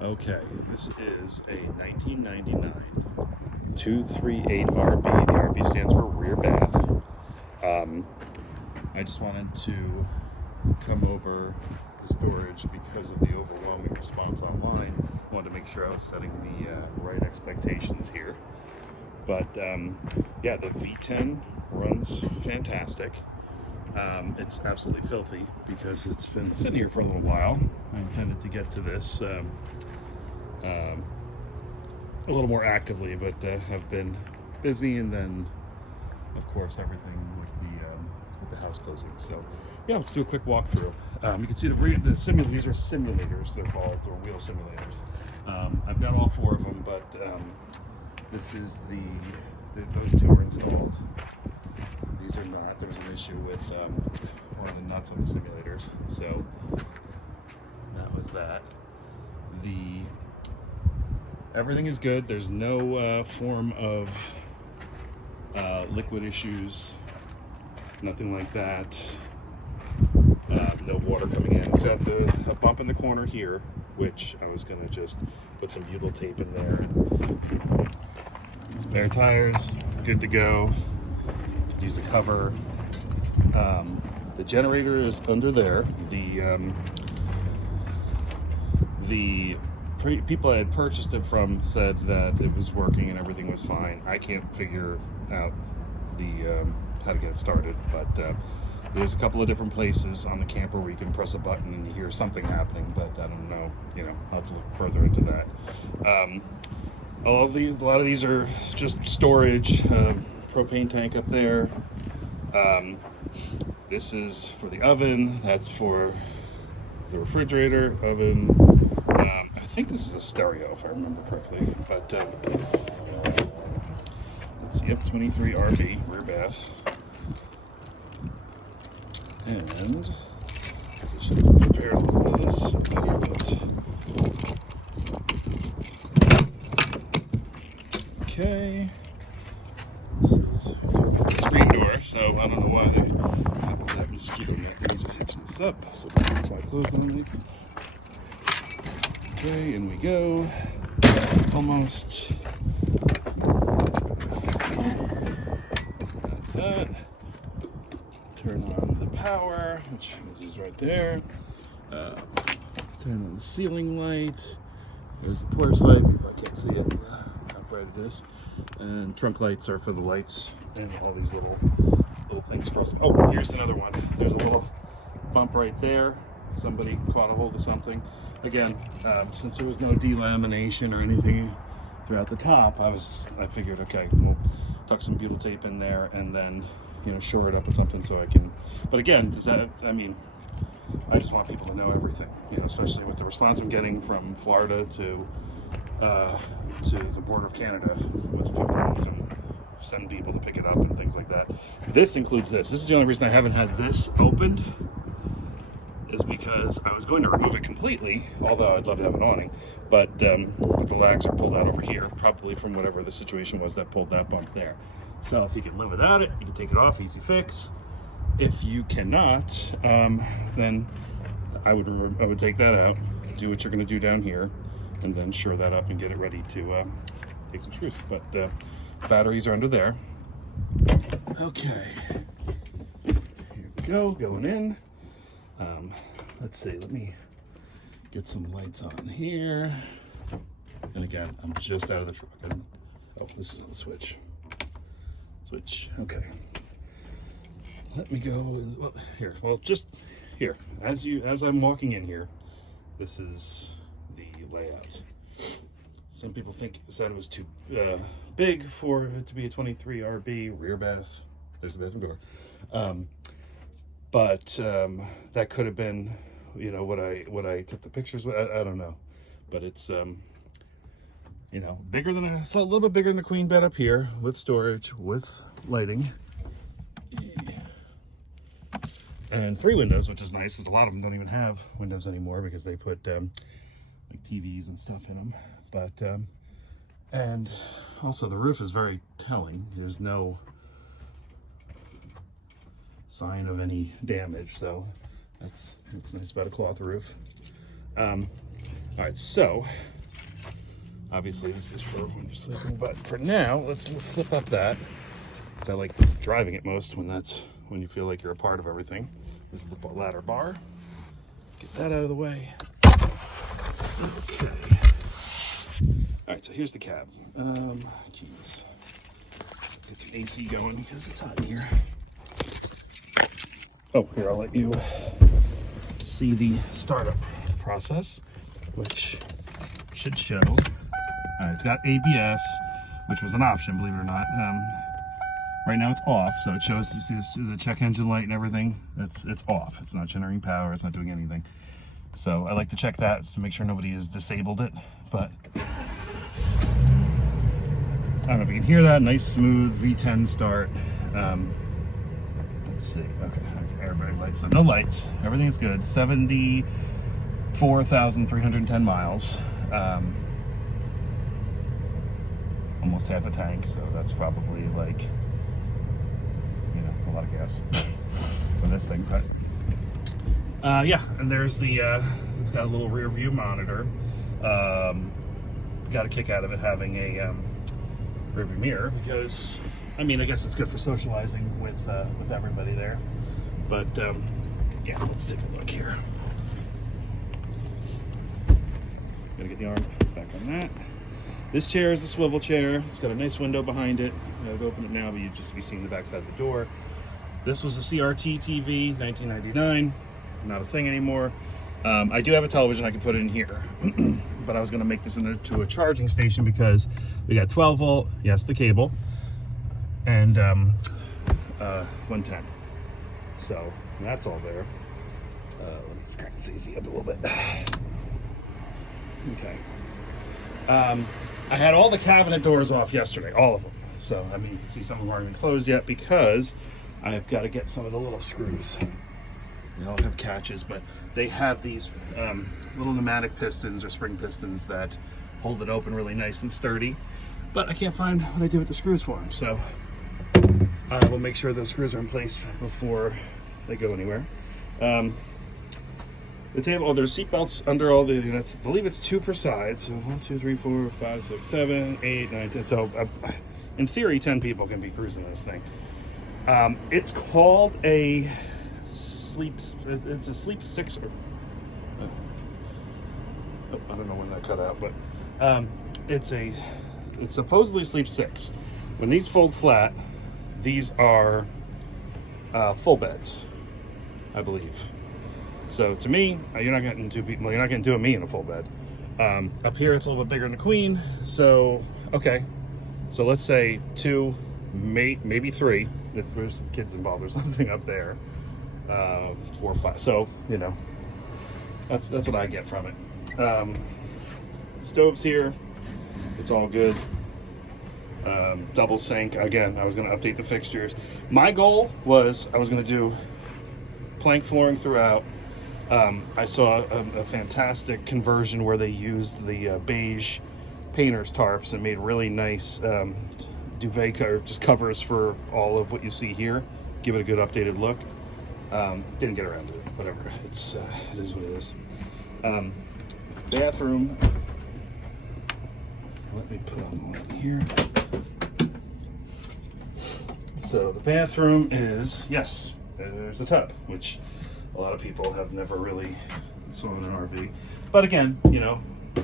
Okay, this is a 1999 238RB. The RB stands for rear bath. I just wanted to come over the storage because of the overwhelming response online. I wanted to make sure I was setting the right expectations here. But yeah, the V10 runs fantastic. It's absolutely filthy because it's been sitting here for a little while. I intended to get to this a little more actively, but have been busy, and then of course everything with the house closing. So yeah, let's do a quick walkthrough. You can see these are simulators. They're called. They're wheel simulators. I've got all four of them, but this is those two are installed. These are not. There's an issue with one of the nuts on the simulators, so that was that. Everything is good. There's no form of liquid issues, nothing like that. No water coming in. It's got a bump in the corner here, which I was going to just put some butyl tape in there. Spare tires, good to go. Could use a cover. The generator is under there. The people I had purchased it from said that it was working and everything was fine. I can't figure out how to get it started, but there's a couple of different places on the camper where you can press a button and you hear something happening, but I don't know. I'll have to look further into that. A lot of these are just storage. Propane tank up there. This is for the oven. That's for the refrigerator, oven. I think this is a stereo, if I remember correctly. But let's see, yep, 23RB rear bath. And I should have prepared this better, okay. This is a screen door, so I don't know why they have that mosquito net. Let me just hitch this up so I can fly closed on it. Okay, in we go. Almost. That's that. Turn on the power, which is right there. Turn on the ceiling light. There's the porch light, if I can't see it, how bright it is. And trunk lights are for the lights, and all these little things cross. Oh, here's another one. There's a little bump right there. Somebody caught a hold of something. Again, since there was no delamination or anything throughout the top, I figured, okay, we'll tuck some butyl tape in there and then, shore it up with something so I can. But again, I just want people to know everything, especially with the response I'm getting from Florida to the border of Canada, with people send people to pick it up and things like that. This includes this. This is the only reason I haven't had this opened, is because I was going to remove it completely, although I'd love to have an awning, but the lags are pulled out over here, probably from whatever the situation was that pulled that bump there. So if you can live without it, you can take it off, easy fix. If you cannot, then I would take that out, do what you're going to do down here, and then shore that up and get it ready to take some screws. But batteries are under there. Okay, here we go, going in. Let's see, let me get some lights on here. And again, I'm just out of the truck. Oh, this is on the switch. Okay. Let me go, just here. As I'm walking in here, this is the layout. Some people said it was too big for it to be a 23RB rear bath. There's the bathroom door. But that could have been, what I took the pictures with. I don't know, but it's bigger than a little bit bigger than the queen bed up here, with storage, with lighting, and 3 windows, which is nice, because a lot of them don't even have windows anymore because they put like TVs and stuff in them. But and also the roof is very telling. There's no sign of any damage, so that's nice about a cloth roof. All right, so obviously this is for when you're sleeping, but for now, let's flip up that. So I like driving it most when you feel like you're a part of everything. This is the ladder bar. Get that out of the way. Okay. All right, so here's the cab. Keys. Get some AC going because it's hot in here. Oh, here, I'll let you see the startup process, which should show. All right, it's got ABS, which was an option, believe it or not. Right now it's off, so it shows, you see the check engine light and everything. It's off. It's not generating power. It's not doing anything. So I like to check that to make sure nobody has disabled it. But I don't know if you can hear that. Nice, smooth V10 start. Let's see. Okay, airbag lights. So no lights. Everything's good. 74,310 miles. Almost half a tank. So that's probably like, a lot of gas for this thing. But yeah, and there's the. It's got a little rear view monitor. Got a kick out of it having a rear view mirror because, I guess it's good for socializing with everybody there. But yeah, let's take a look here. Gotta get the arm back on that. This chair is a swivel chair. It's got a nice window behind it. I would open it now, but you'd just be seeing the back side of the door. This was a CRT TV, 1999. Not a thing anymore. I do have a television I can put in here, but I was going to make this into a charging station because we got 12 volt, yes, the cable, and 110. So that's all there. Let me just crack this easy up a little bit. Okay. I had all the cabinet doors off yesterday, all of them. So, you can see some of them aren't even closed yet because I've got to get some of the little screws. They all have catches, but they have these little pneumatic pistons or spring pistons that hold it open really nice and sturdy. But I can't find what I did with the screws for them, so I will make sure those screws are in place before they go anywhere. The table, there's seat belts under all the, I believe it's 2 per side. So 1, 2, 3, 4, 5, 6, 7, 8, 9, 10. So in theory, 10 people can be cruising this thing. It's called a it's a sleep 6 or I don't know when that cut out, but it's supposedly sleep 6. When these fold flat, these are full beds, I believe. So to me, you're not getting 2 people. You're not getting 2 of me in a full bed. Up here, it's a little bit bigger than the queen. So okay, so let's say 2, maybe 3 if there's kids involved or something up there. 4 or 5. So that's what I get from it. Stoves here. It's all good. Double sink. Again, I was going to update the fixtures. My goal was I was going to do plank flooring throughout. I saw a fantastic conversion where they used the beige painter's tarps and made really nice duvet or just covers for all of what you see here. Give it a good updated look. Didn't get around to it. Whatever. It is what it is. Bathroom. Let me put on one here. So the bathroom is, yes, there's the tub, which a lot of people have never really swum in an RV. But again,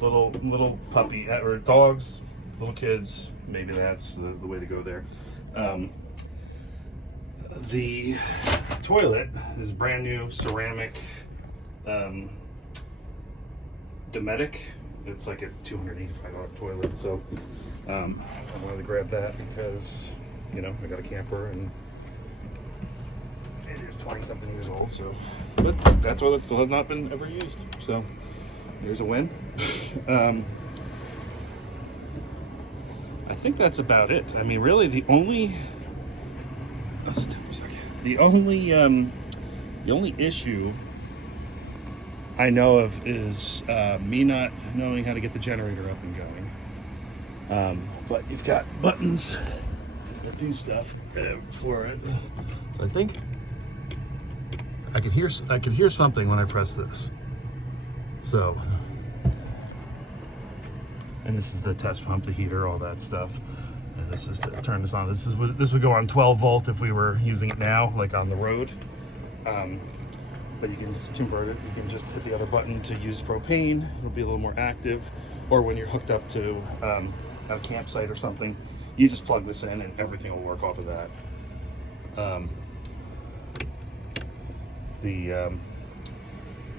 little puppy or dogs, little kids, maybe that's the way to go there. The toilet is brand new ceramic Dometic. It's like a $285 toilet, so I wanted to grab that because I got a camper and it is 20-something years old. So, but that's why that still has not been ever used. So there's a win. I think that's about it. Really, the only issue I know of is me not knowing how to get the generator up and going. But you've got buttons that do stuff for it. So I think I could hear something when I press this. So And this is the test pump, the heater, all that stuff. And this is to turn this on. This would go on 12 volt if we were using it now, like on the road. But you can convert it. You can just hit the other button to use propane. It'll be a little more active. Or when you're hooked up to a campsite or something, you just plug this in and everything will work off of that.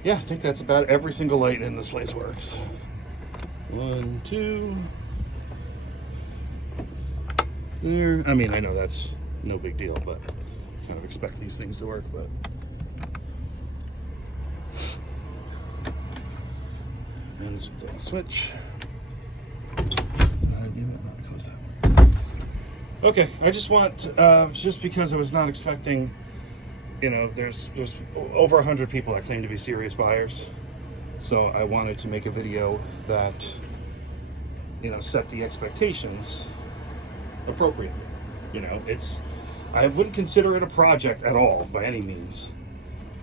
Yeah, I think that's about every single light in this place works. 1, 2. There. I mean, I know that's no big deal, but I kind of expect these things to work, but. And this is the switch. Close that one. Okay, I just want, just because I was not expecting, you know, there's over 100 people that claim to be serious buyers. So I wanted to make a video that, you know, set the expectations appropriately. You know, I wouldn't consider it a project at all by any means,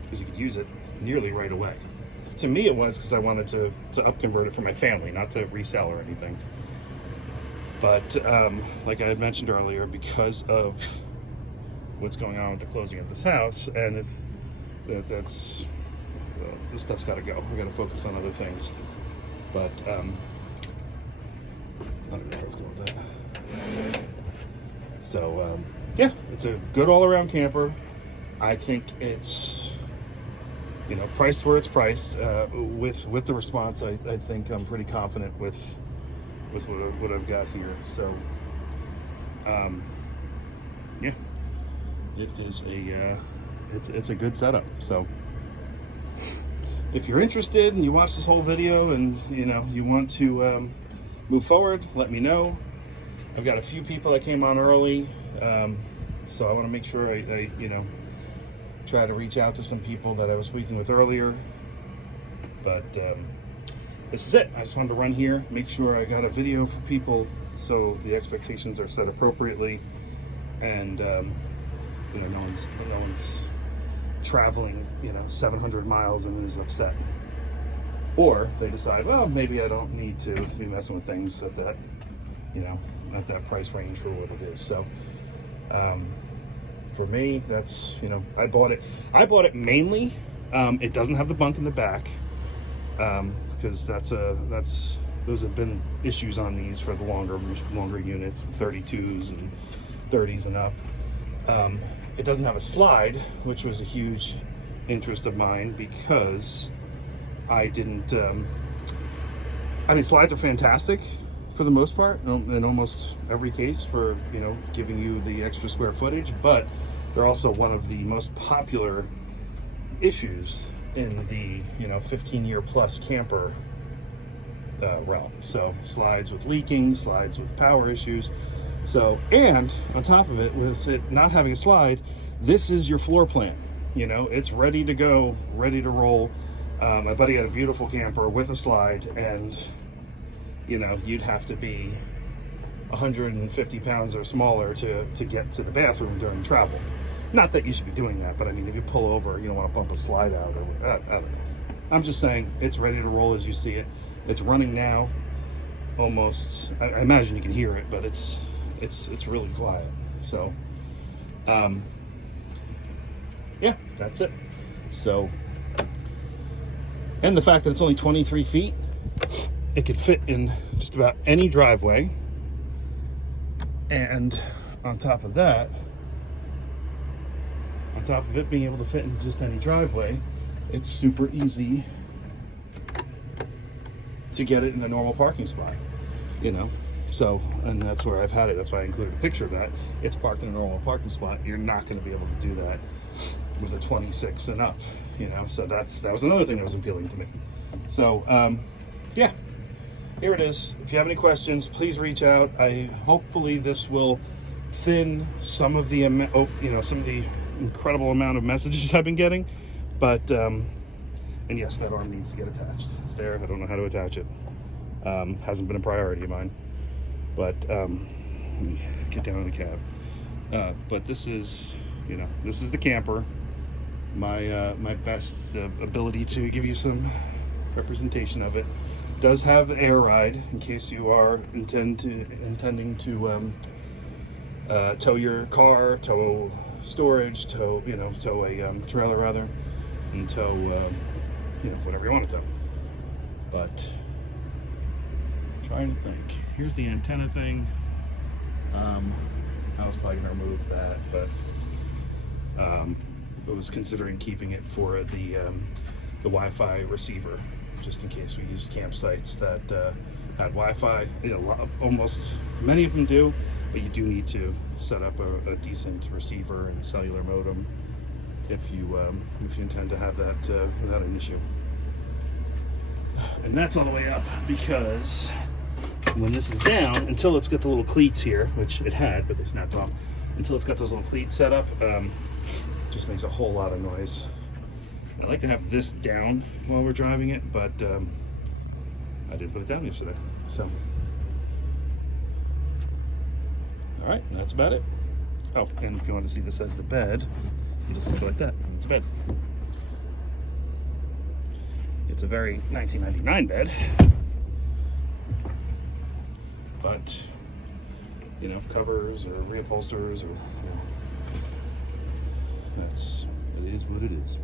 because you could use it nearly right away. To me, it was because I wanted to upconvert it for my family, not to resell or anything. But like I had mentioned earlier, because of what's going on with the closing of this house, and if that's well, this stuff's got to go. We got to focus on other things. But I don't know where I was going with that. So yeah, it's a good all-around camper. I think it's, you know, priced where it's priced. With the response, I think I'm pretty confident with what I've got here. So yeah, it is it's a good setup. So if you're interested and you watch this whole video and you know you want to move forward, let me know. I've got a few people that came on early, so I want to make sure I you know, try to reach out to some people that I was speaking with earlier. But this is it. I just wanted to run here, make sure I got a video for people so the expectations are set appropriately, and you know, no one's traveling, you know, 700 miles and is upset. Or they decide, well, maybe I don't need to be messing with things at that, you know, at that price range for what it is. So for me, that's, you know, I bought it mainly, it doesn't have the bunk in the back, because those have been issues on these for the longer units, the 32s and 30s and up. It doesn't have a slide, which was a huge interest of mine, because I didn't, I mean, slides are fantastic for the most part, in almost every case, for, you know, giving you the extra square footage, but they're also one of the most popular issues in the, you know, 15-year plus camper realm. So slides with leaking, slides with power issues. So, and on top of it, with it not having a slide, this is your floor plan. You know, it's ready to go, ready to roll. My buddy had a beautiful camper with a slide, and you know, you'd have to be 150 pounds or smaller to get to the bathroom during travel. Not that you should be doing that, but I mean, if you pull over, you don't want to bump a slide out, or I don't know. I'm just saying, it's ready to roll as you see it. It's running now, almost. I imagine you can hear it, but it's really quiet. So, yeah, that's it. So, and the fact that it's only 23 feet, it could fit in just about any driveway. And on top of that, on top of it being able to fit in just any driveway, it's super easy to get it in a normal parking spot, you know. So, and that's where I've had it. That's why I included a picture of that. It's parked in a normal parking spot. You're not going to be able to do that with a 26 and up, you know. So that was another thing that was appealing to me. So, yeah, here it is. If you have any questions, please reach out. Hopefully this will thin some of the some of the incredible amount of messages I've been getting. But and yes, that arm needs to get attached. It's there. I don't know how to attach it. Hasn't been a priority of mine. But let me get down in the cab. But this is, you know, this is the camper. My best ability to give you some representation of it. does have air ride in case you are intending to tow your car, tow storage, tow a trailer rather, and tow whatever you want to tow. But trying to think. Here's the antenna thing. I was probably gonna remove that, but I was considering keeping it for the Wi-Fi receiver, just in case we used campsites that had Wi-Fi. Almost many of them do, but you do need to set up a decent receiver and cellular modem if you intend to have that without an issue. And that's all the way up because when this is down, until it's got the little cleats here, which it had, but they snapped off, until it's got those little cleats set up, just makes a whole lot of noise. I like to have this down while we're driving it, but I didn't put it down yesterday. So, all right, that's about it. Oh, and if you want to see this as the bed, you just look like that. It's a bed. It's a very 1999 bed, but covers or reupholsters or it is what it is.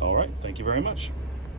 All right, thank you very much.